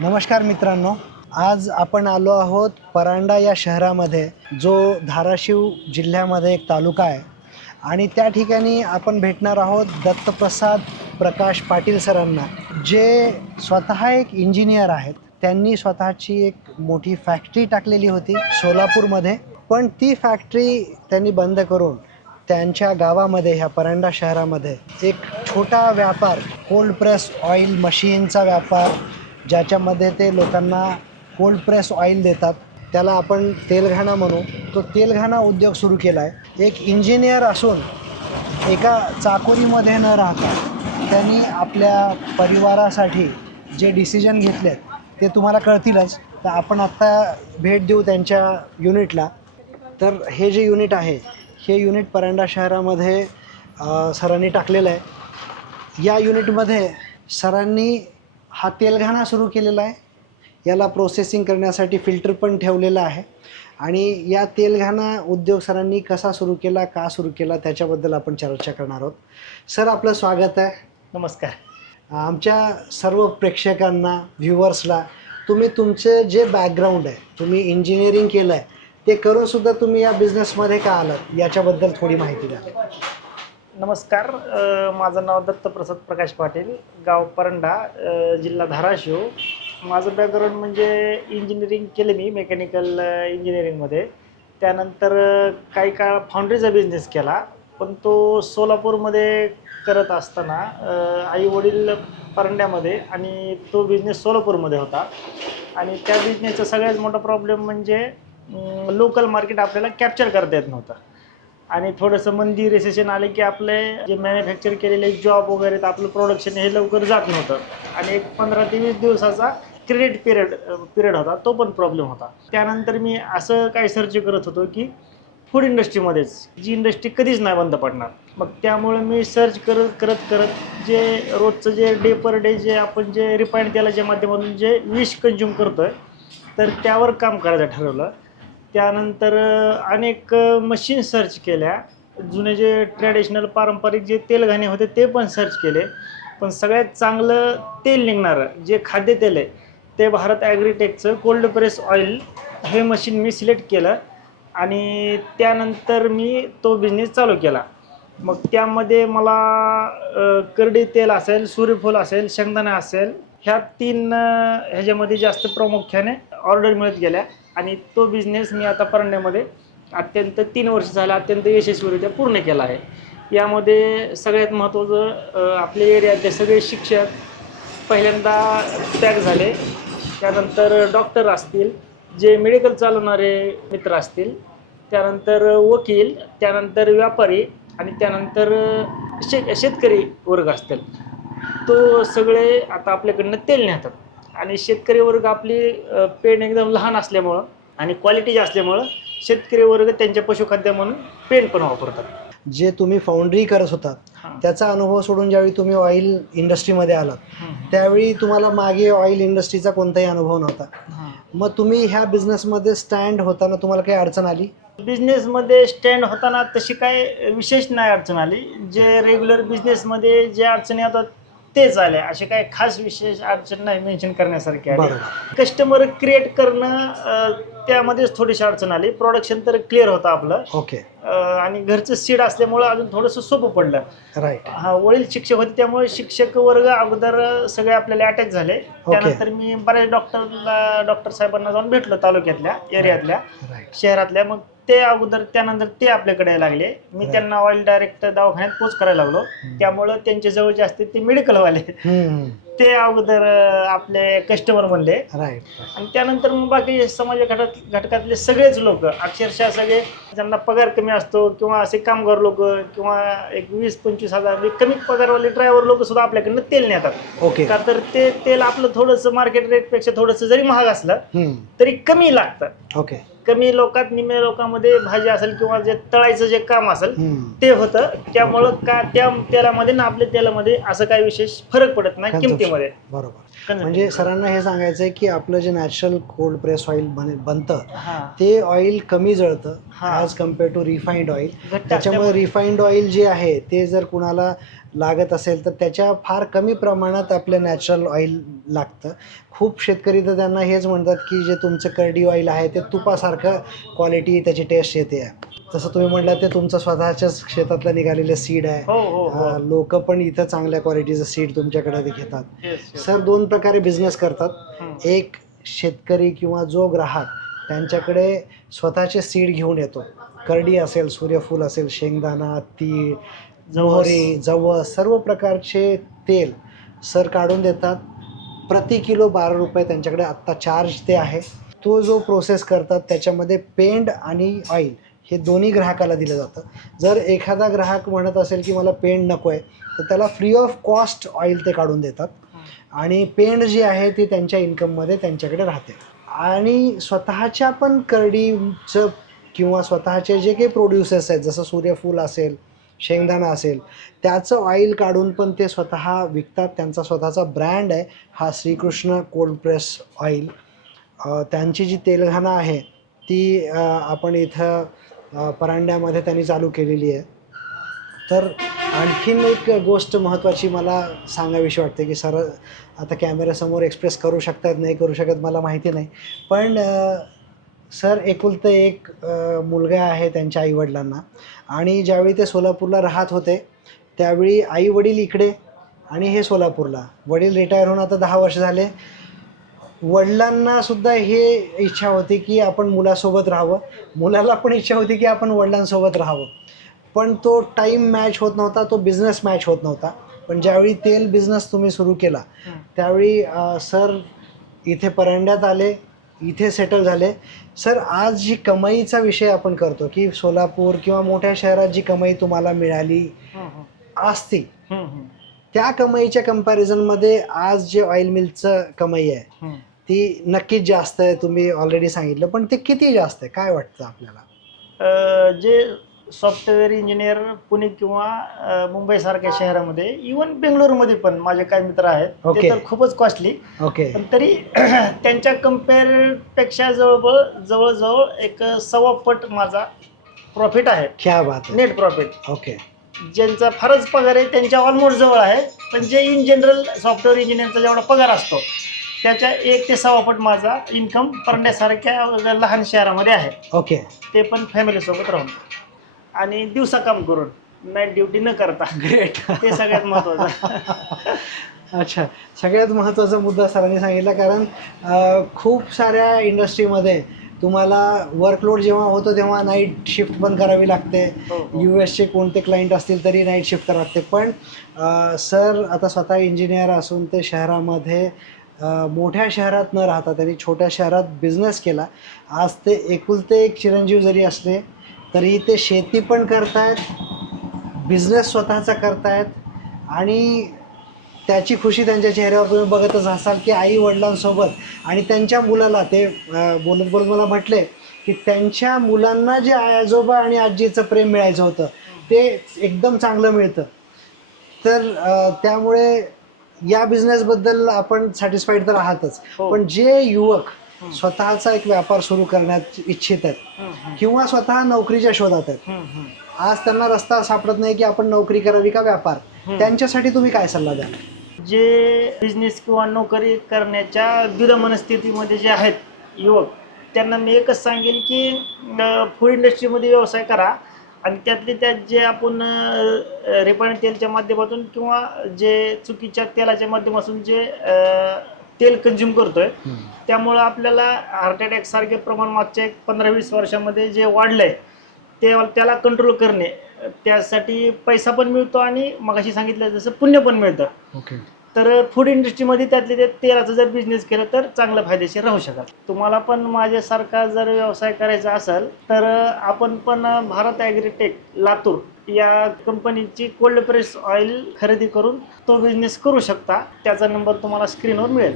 नमस्कार मित्रांनो, आज आपण आलो आहोत परांडा या शहरामध्ये, जो धाराशिव जिल्ह्यामध्ये एक तालुका आहे. आणि त्या ठिकाणी आपण भेटणार आहोत दत्तप्रसाद प्रकाश पाटील सरांना, जे स्वतः एक इंजिनियर आहेत. त्यांनी स्वतःची एक मोठी फॅक्टरी टाकलेली होती सोलापूरमध्ये, पण ती फॅक्टरी त्यांनी बंद करून त्यांच्या गावामध्ये, ह्या परांडा शहरामध्ये एक छोटा व्यापार, कोल्ड प्रेस ऑइल मशीनचा व्यापार, ज्याच्यामध्ये ते लोकांना कोल्ड प्रेस ऑइल देतात, त्याला आपण तेलघाणा म्हणू, तो तेलघाणा उद्योग सुरू केला आहे. एक इंजिनियर असून एका चाकोरीमध्ये न राहता त्यांनी आपल्या परिवारासाठी जे डिसिजन घेतलेत ते तुम्हाला कळतीलच. तर आपण आत्ता भेट देऊ त्यांच्या युनिटला. तर हे जे युनिट आहे, हे युनिट परांडा शहरामध्ये सरांनी टाकलेलं आहे. या युनिटमध्ये सरांनी हा तेलघाणा सुरू केलेला आहे. याला प्रोसेसिंग करण्यासाठी फिल्टर पण ठेवलेला आहे. आणि या तेलघाणा उद्योग सरांनी कसा सुरू केला, का सुरू केला, त्याच्याबद्दल आपण चर्चा करणार आहोत. सर, आपलं स्वागत आहे. नमस्कार. आमच्या सर्व प्रेक्षकांना, व्ह्युअर्सला, तुम्ही तुमचे जे बॅकग्राऊंड आहे, तुम्ही इंजिनिअरिंग केलं आहे, ते करूनसुद्धा तुम्ही या बिझनेसमध्ये का आलात, याच्याबद्दल थोडी माहिती द्या. नमस्कार. माझं नाव दत्तप्रसाद प्रकाश पाटील, गाव परांडा, जिल्हा धाराशिव. माझं बॅकग्राऊंड म्हणजे इंजिनिअरिंग केलं मी, मेकॅनिकल इंजिनिअरिंगमध्ये. त्यानंतर काही काळ फाउंड्रीचा बिझनेस केला, पण तो सोलापूरमध्ये करत असताना आई वडील परांड्यामध्ये आणि तो बिझनेस सोलापूरमध्ये होता. आणि त्या बिझनेसचा सगळ्यात मोठा प्रॉब्लेम म्हणजे लोकल मार्केट आपल्याला कॅप्चर करता येत नव्हतं. आणि थोडंसं मंदी रिसेशन आले की आपले जे मॅन्युफॅक्चर केलेले जॉब वगैरे, तर आपलं प्रोडक्शन हे लवकर जात नव्हतं. आणि एक 15 ते 20 दिवसाचा क्रेडिट पिरियड होता, तो पण प्रॉब्लेम होता. त्यानंतर मी असं काही सर्च करत होतो की फूड इंडस्ट्रीमध्येच, जी इंडस्ट्री कधीच नाही बंद पडणार. मग त्यामुळे मी सर्च करत जे रोजचं जे डे पर डे जे आपण जे रिफाईंड तेलाच्या माध्यमातून जे विष कंझ्युम करतो आहे, तर त्यावर काम करायचं ठरवलं. त्यानंतर अनेक मशीन सर्च केल्या, जुने जे ट्रॅडिशनल पारंपरिक जे तेलघाणे होते ते पण सर्च केले. पण सगळ्यात चांगलं तेल निघणारं जे खाद्यतेल आहे, ते भारत ॲग्रीटेकचं कोल्ड प्रेस ऑइल हे मशीन मी सिलेक्ट केलं. आणि त्यानंतर मी तो बिझनेस चालू केला. मग त्यामध्ये मला करडी तेल असेल, सूर्यफूल असेल, शेंगदाणा असेल, ह्या 3 ह्याच्यामध्ये जास्त प्रामुख्याने ऑर्डर मिळत गेल्या. आणि तो बिझनेस मी आता परांड्यामध्ये अत्यंत 3 वर्ष झालं अत्यंत यशस्वीरित्या पूर्ण केला आहे. यामध्ये सगळ्यात महत्त्वाचं आपल्या एरियातले सगळे शिक्षक पहिल्यांदा पॅक झाले. त्यानंतर डॉक्टर असतील, जे मेडिकल चालवणारे मित्र असतील, त्यानंतर वकील, त्यानंतर व्यापारी, आणि त्यानंतर शेतकरी वर्ग असतील, तो सगळे आता आपल्याकडनं तेल नेतात. आणि शेतकरी वर्ग आपली पेंड एकदम लहान असल्यामुळं आणि क्वालिटी जास्त असल्यामुळं शेतकरी वर्ग त्यांच्या पशुखाद्य म्हणून पेंड पण वापरतात. जे तुम्ही फाउंड्री करत होता, त्याचा अनुभव सोडून ज्यावेळी तुम्ही ऑइल इंडस्ट्रीमध्ये आलात, त्यावेळी तुम्हाला मागे ऑइल इंडस्ट्रीचा कोणताही अनुभव नव्हता. मग तुम्ही ह्या बिझनेसमध्ये स्टँड होताना तुम्हाला काही अडचण आली? बिझनेसमध्ये स्टँड होताना तशी काय विशेष नाही अडचण आली. जे रेग्युलर बिझनेसमध्ये जे अडचणी येतात तेच आले, असे काही खास विशेष अडचण नाही मेन्शन करण्यासारखी आली. कस्टमर क्रिएट करणं त्यामध्येच थोडीशी अडचण आली. प्रोडक्शन तर क्लिअर होतं आपलं. ओके. आणि घरचं सीड असल्यामुळं अजून थोडंसं सोपं पडलं. राईट. वडील शिक्षक होते, त्यामुळे शिक्षक वर्ग अगोदर सगळे आपल्याला अटॅच झाले. त्यानंतर मी बऱ्याच डॉक्टर साहेबांना जाऊन भेटलो, तालुक्यातल्या, एरियातल्या, शहरातल्या. मग ते अगोदर त्यानंतर ते आपल्याकडे लागले. मी त्यांना ऑइल डायरेक्ट दवाखान्यात पोच करायला लागलो. त्यामुळं त्यांच्या जवळचे असते ते मेडिकलवाले, ते अगोदर आपले कस्टमर बनले. आणि त्यानंतर मग बाकी समाज घटकातले सगळेच लोक, अक्षरशः सगळे, ज्यांना पगार कमी असतो किंवा असे कामगार लोक किंवा एक 20-25 हजार कमी पगारवाले ड्रायव्हर लोक सुद्धा आपल्याकडनं तेल नेतात. ओके. का तर ते तेल आपलं थोडंसं मार्केट रेटपेक्षा थोडंसं जरी महाग असलं तरी कमी लागतं. ओके. कमी लोकात, निम्म्या लोकांमध्ये भाजी असेल किंवा जे तळायचं जे काम असेल ते होतं. त्यामुळं का त्या तेलामध्ये ना आपल्या तेलामध्ये असं काही विशेष फरक पडत नाही किमतीमध्ये. बरोबर. म्हणजे सरांना हे सांगायचं आहे की आपलं जे नॅचरल कोल्ड प्रेस ऑइल बनतं हा ते ऑइल कमी जळतं हा. As compare to refined oil. घट्ट त्याच्यामुळे असल्यामुळे. रिफाईंड ऑइल जे आहे ते जर कुणाला लागत असेल तर त्याच्या फार कमी प्रमाणात आपलं नॅचरल ऑइल लागतं. खूप शेतकरी तर त्यांना हेच म्हणतात की जे तुमचं करडी ऑइल आहे ते तुपासारखं क्वालिटी त्याची टेस्ट येते आहे. तसं तुम्ही म्हटलं ते तुमचं स्वतःच्याच शेतातलं निघालेलं सीड आहे. हो हो हो. लोक पण इथं चांगल्या क्वालिटीचं सीड तुमच्याकडे ते घेतात. Yes, yes. सर 2 प्रकारे बिझनेस करतात. हम्म. एक शेतकरी किंवा जो ग्राहक त्यांच्याकडे स्वतःचे सीड घेऊन येतो. करडी असेल, सूर्यफूल असेल, शेंगदाणा, तीळ, मोहरी, जवस सर्व प्रकारचे तेल सर काढून देतात. प्रति किलो 12 रुपये त्यांच्याकडे आत्ता चार्ज ते आहे. तो जो प्रोसेस करतात त्याच्यामध्ये पेंड आणि ऑइल हे दोन्ही ग्राहकाला दिलं जातं. जर एखादा ग्राहक म्हणत असेल की मला पेंड नको आहे तर त्याला फ्री ऑफ कॉस्ट ऑइल ते काढून देतात आणि पेंड जी आहे ती त्यांच्या इन्कममध्ये त्यांच्याकडे राहते. आणि स्वतःच्या पण करडीचं किंवा स्वतःचे जे काही प्रोड्युसर्स आहेत जसं सूर्यफूल असेल, शेंगदाणा असेल त्याचं ऑइल काढून पण ते स्वतः विकतात. त्यांचा स्वतःचा ब्रँड आहे हा श्रीकृष्ण कोल्ड प्रेस ऑइल. त्यांची जी तेलघाना आहे ती आपण इथं परांड्यामध्ये त्यांनी चालू केलेली आहे. तर आणखीन एक गोष्ट महत्त्वाची मला सांगावीशी वाटते की सर आता कॅमेऱ्यासमोर एक्सप्रेस करू शकतात नाही करू शकत मला माहिती नाही, पण सर एकुलतं एक मुलगा आहे त्यांच्या आईवडिलांना आणि ज्यावेळी ते सोलापूरला राहत होते त्यावेळी आईवडील इकडे आणि हे सोलापूरला. वडील रिटायर होऊन आता 10 वर्ष झाले. वडिलांना सुद्धा हे इच्छा होती की आपण मुलासोबत राहावं, मुलाला पण इच्छा होती की आपण वडिलांसोबत राहावं, पण तो टाईम मॅच होत नव्हता, तो बिझनेस मॅच होत नव्हता. पण ज्यावेळी तेल बिझनेस तुम्ही सुरू केला त्यावेळी सर इथे परांड्यात आले, इथे सेटल झाले. सर आज जी कमाईचा विषय आपण करतो की सोलापूर किंवा मोठ्या शहरात जी कमाई तुम्हाला मिळाली असती त्या कमाईच्या कंपॅरिझनमध्ये आज जे ऑइल मिलचं कमाई आहे ती नक्कीच जास्त आहे. तुम्ही ऑलरेडी सांगितलं, पण ते किती जास्त आहे काय वाटतं आपल्याला? जे सॉफ्टवेअर इंजिनियर पुणे किंवा मुंबई सारख्या शहरामध्ये इवन बेंगळुरूमध्ये पण माझे काही मित्र आहेत ते तर खूपच कॉस्टली. ओके. पण तरी त्यांच्या कम्पेअरपेक्षा जवळजवळ एक 1.25 पट माझा प्रॉफिट आहे. क्या बात आहे. Net profit. ओके. ज्यांचा फारच पगार आहे त्यांच्या ऑलमोस्ट जवळ आहे, पण जे इन जनरल सॉफ्टवेअर इंजिनियरचा जेवढा पगार असतो त्याच्या 1 ते 1.25 पट माझा इन्कम परांड्यासारख्या लहान शहरामध्ये आहे. ओके. ते पण फॅमिलीसोबत राहून आणि दिवसा काम करून, नाईट ड्युटी न करता. ग्रेट. ते सगळ्यात महत्त्वाचं. अच्छा, सगळ्यात महत्त्वाचा मुद्दा सरांनी सांगितला, कारण खूप साऱ्या इंडस्ट्रीमध्ये तुम्हाला वर्कलोड जेव्हा होतो तेव्हा नाईट शिफ्ट पण करावी लागते. US कोणते क्लायंट असतील तरी नाईट शिफ्ट करावी लागते. पण सर आता स्वतः इंजिनियर असून ते शहरामध्ये मोठ्या शहरात न राहता त्यांनी छोट्या शहरात बिझनेस केला. आज ते एकुलते एक चिरंजीव जरी असले तरी ते शेती पण करतायत, बिझनेस स्वतःचा करतायत आणि त्याची खुशी त्यांच्या चेहऱ्यावर तुम्ही बघतच असाल की आई वडिलांसोबत आणि त्यांच्या मुलाला ते बोलत बोलत मला म्हटले की त्यांच्या मुलांना जे आजोबा आणि आजीचं प्रेम मिळायचं होतं ते एकदम चांगलं मिळतं. तर त्यामुळे या बिझनेसबद्दल आपण सॅटिस्फाईड तर आहातच, पण जे युवक स्वतःचा एक व्यापार सुरू करण्यात इच्छित आहेत किंवा स्वतः नोकरीच्या शोधात आहेत, आज त्यांना रस्ता सापडत नाही की आपण नोकरी करावी का व्यापार, त्यांच्यासाठी तुम्ही काय सल्ला द्याल? जे बिझनेस किंवा नोकरी करण्याच्या द्विधा मनस्थितीमध्ये जे आहेत युवक त्यांना मी एकच सांगेन की फूड इंडस्ट्रीमध्ये व्यवसाय करा आणि त्यातले त्यात जे आपण रिफाईंड तेलच्या माध्यमातून किंवा जे चुकीच्या तेलाच्या माध्यमातून जे तेल कंझ्युम करतोय त्यामुळं आपल्याला हार्ट अटॅक सारखे प्रमाण मागच्या 15-20 वर्षामध्ये जे वाढलंय त्याला कंट्रोल करणे, त्यासाठी पैसा पण मिळतो आणि मगाशी सांगितलं जसं पुण्य पण मिळतं. ओके. तर फूड इंडस्ट्रीमध्ये त्यातले ते तेलाचा जर बिझनेस केला तर चांगलं फायदेशीर राहू शकाल. तुम्हाला पण माझ्यासारखा जर व्यवसाय करायचा असेल तर आपण पण भारत ॲग्रीटेक लातूर या कंपनीची कोल्ड प्रेस ऑइल खरेदी करून तो बिझनेस करू शकता. त्याचा नंबर तुम्हाला स्क्रीनवर मिळेल.